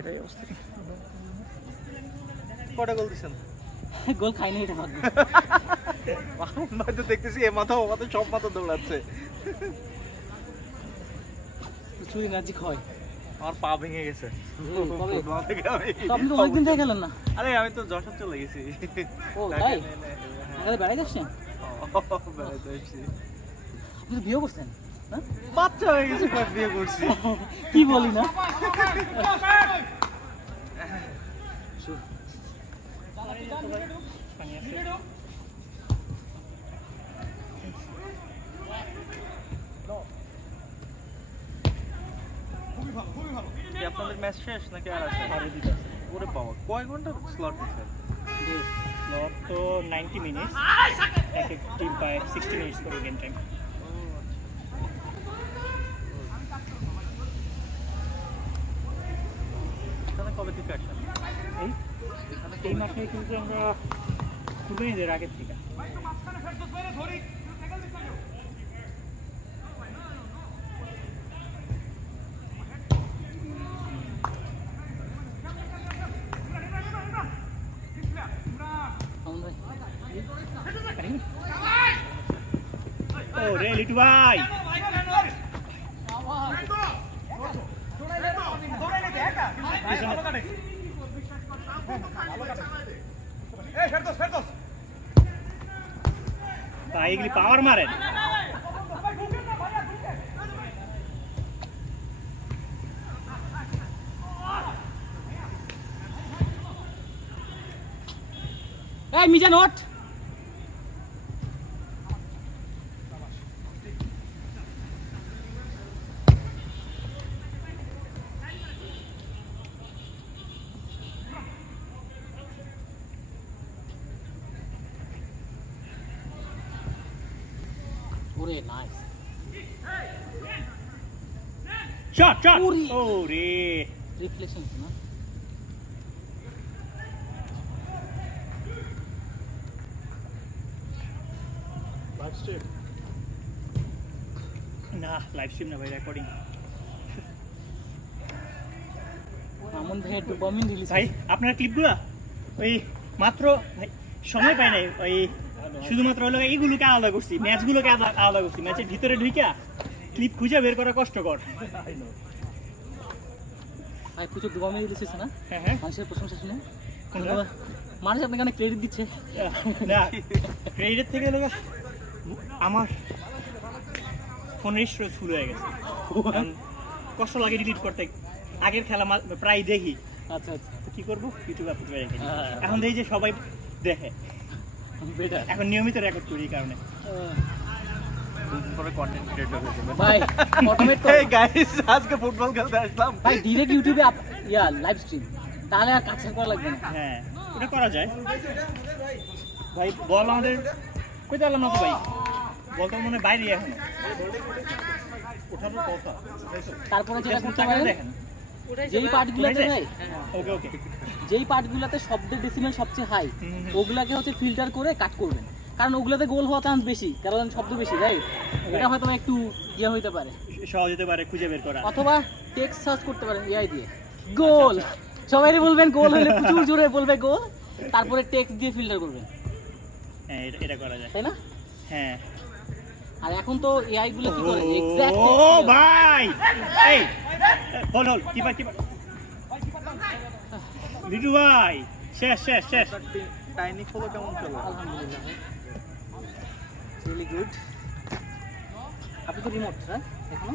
এটাই অবস্থা। কটা গোল দিছেন? গোল খাইনি এটা ভাগ্য। ভাই তো দেখতেছি এ মাথা ও মাথা সব মাথা দৌড়াচ্ছে। প্রচুর এনার্জি খায়। আমার পা ভেঙে গেছে। আপনি তো অনেকদিন থেকে খেলেন না। আরে আমি তো যশোর চলে গেছি। ও তাই? আরে বেড়াইতে আসছেন? বেড়াইতে আসছি। আপনি তো বিয়ে করছেন না? বাচ্চা হয়ে গেছে, বিয়ে করছি। কি বলি না? আপনাদের ম্যাচ শেষ নাকি আর আছে? ওরে বাবা, কয় ঘন্টা স্লট দিচ্ছে? স্লট তো 90 মিনিটস, এক এক টিম প্রায় 60 মিনিটস করে গেম টাইম। এখানে কবে থেকে আসেন? এই মাসে কিন্তু আমরা কুরবানিদের আগের থেকে। ও রে লিটু ভাই, ভাই এগুলি পাওয়ার মারেন। এই মিজান ওঠ। ওরে নাইস শট শট। ওরে রিফ্লেকশন না? লাইভ স্ট্রিম না, লাইভ স্ট্রিম না ভাই, রেকর্ডিং। আমন ভাই ডোপামিন রিলিজ। ভাই আপনার ক্লিপগুলো ওই মাত্র ভাই সময় পাই নাই, ওই শুধুমাত্র হলো এইগুলোকে আলাদা করছি, ম্যাচগুলোকে আলাদা করছি। ম্যাচের ভিতরে ঢুইকা ক্লিপ খুঁজে বের করা কষ্টকর। ভাই প্রচুর ডোপামিন রিলিজ হচ্ছে না? হ্যাঁ হ্যাঁ, মানুষের প্রশংসা শুনে মানুষ আপনাকে অনেক ক্রেডিট দিচ্ছে। না ক্রেডিটের থেকে হলো আমার ফোনের স্টোরেজ ফুল হয়ে গেছে, কষ্ট লাগে ডিলিট করতে। আগের খেলা প্রায় দেখি। আচ্ছা আচ্ছা, কি করবো, ইউটিউবে আপলোড করে রেখেছি। এখন দেখি যে সবাই দেখে, এখন নিয়মিত রেকর্ড করি এই কারণে। ভাই অটোমেট করে গাইস আজকে ফুটবল খেলতে আসলাম ভাই ডাইরেক্ট ইউটিউবে লাইভ স্ট্রিম, তাহলে আর কাছে করা লাগবে না। হ্যাঁ ওটা করা যায় ভাই। বল আমাদের কই দিলাম না তো ভাই, বলতে মনে হয় বাইরে এখনো ওঠানোর কথা। তারপরে যেটা করতে পারেন, দেখেন যেই পার্টগুলোতে ভাই, ওকে ওকে, যেই পার্টগুলোতে শব্দের ডেসিমেল সবচেয়ে হাই, ওগুলাকে হচ্ছে ফিল্টার করে কাট করবেন, কারণ ওগুলাতে গোল হওয়ার চান্স বেশি, কারণ শব্দ বেশি, রাইট? এটা হয়তো একটু ইয়ে হইতে পারে, সহজ হতে পারে খুঁজে বের করা। অথবা টেক্সট সার্চ করতে পারেন এআই দিয়ে গোল, সবাই বলবেন গোল হলে প্রচুর জোরে বলবে গোল, তারপরে টেক্সট দিয়ে ফিল্টার করবেন। হ্যাঁ এটা করা যায়, তাই না? হ্যাঁ। আর এখন তো এআই গুলো কি করে এক্সাক্ট ও ভাই, এই হোল কিপার লিটু ভাই, শেষ শেষ শেষ। টাইনি ফলো কেমন চলে? আলহামদুলিল্লাহ ভাই, রিয়েলি গুড। আপনি তো রিমোট হ্যাঁ এখনো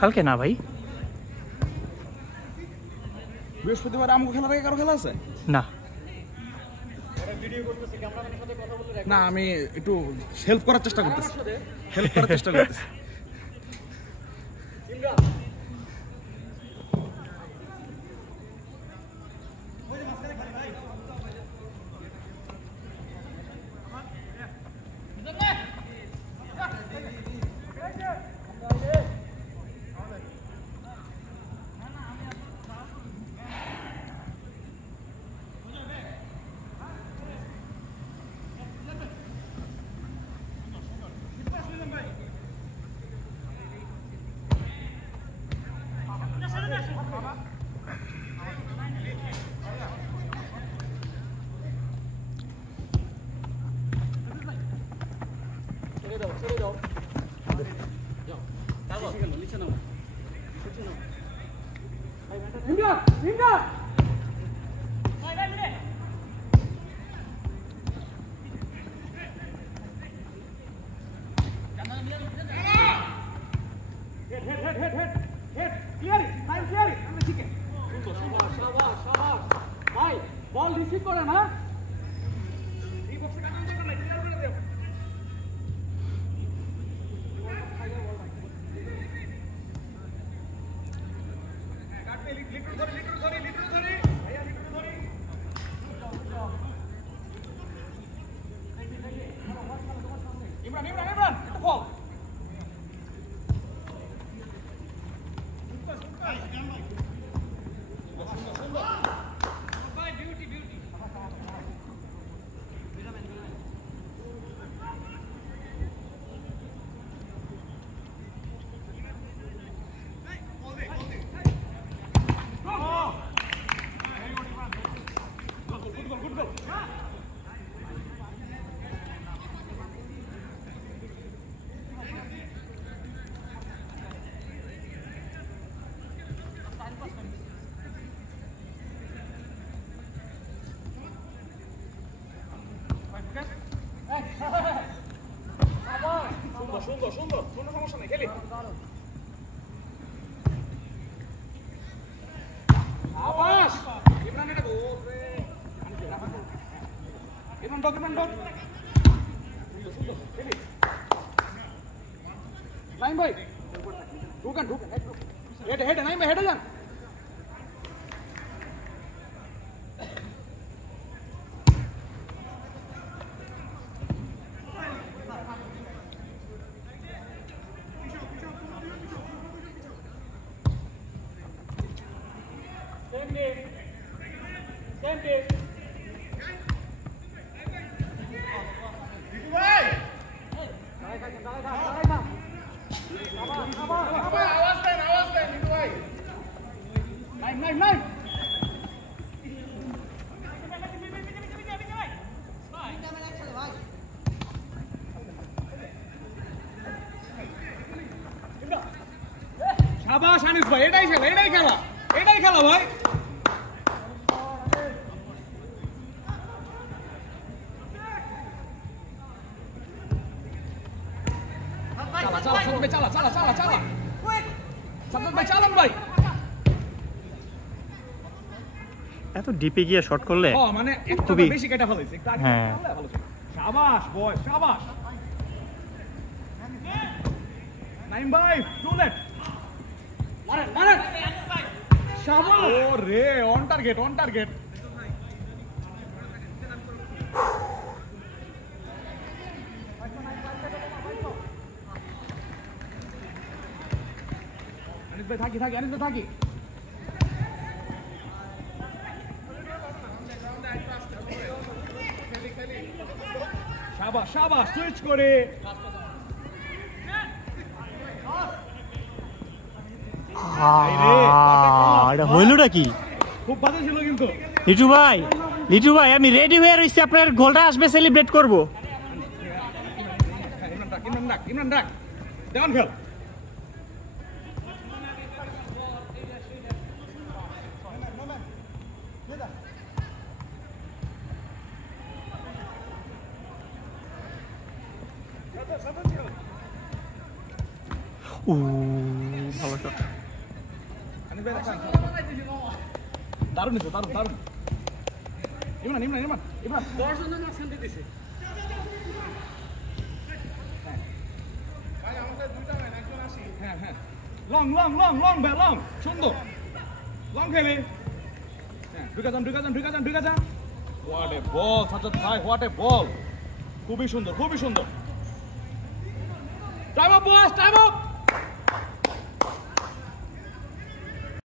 কালকে না ভাই, বৃহস্পতিবার আমগো খেলার আগে কারো খেলা আছে না না, আমি একটু হেল্প করার চেষ্টা করতেছি। বল রিসিভ করে না সুন্দর সুন্দর কোনো সমস্যা নেই খেলি আবাস ইমরান এটা গোল রে ইমরান ডক সুন্দর খেলি লাইন ভাই ঢুকান হেড হেড নাইম ভাই হেডে যান শাবাশ আনিস ভাই এটাই খেলা ভাই চালান ভাই এত ডিপে গিয়ে শট করলে মানে একটু খুবই বেশি কেটে ফেলাইছে একটু আগে হ্যাঁ। ভালো ছিল। শাবাশ বয় শাবাশ নাইম ভাই টু লেট মারেন শাবাশ ও রে অন টার্গেট আনিস ভাই থাকি শাবাশ সুইচ করে এটা হইলটা কি খুব বাজে ছিল কিন্তু লিটু ভাই আমি রেডি হয়ে রয়েছি আপনার গোলটা আসবে সেলিব্রেট করব ইমরান ডাক দেওয়ান খেল ভালো শট দারুণ ইমরান 10 জনের মাঝখান দিয়ে দিছে হ্যাঁ লং সুন্দর লং খেলে ঢুকা যান হোয়াট এ বল সাজ্জাদ ভাই হোয়াট এ বল খুবই সুন্দর টাইম আপ বস টাইম আপ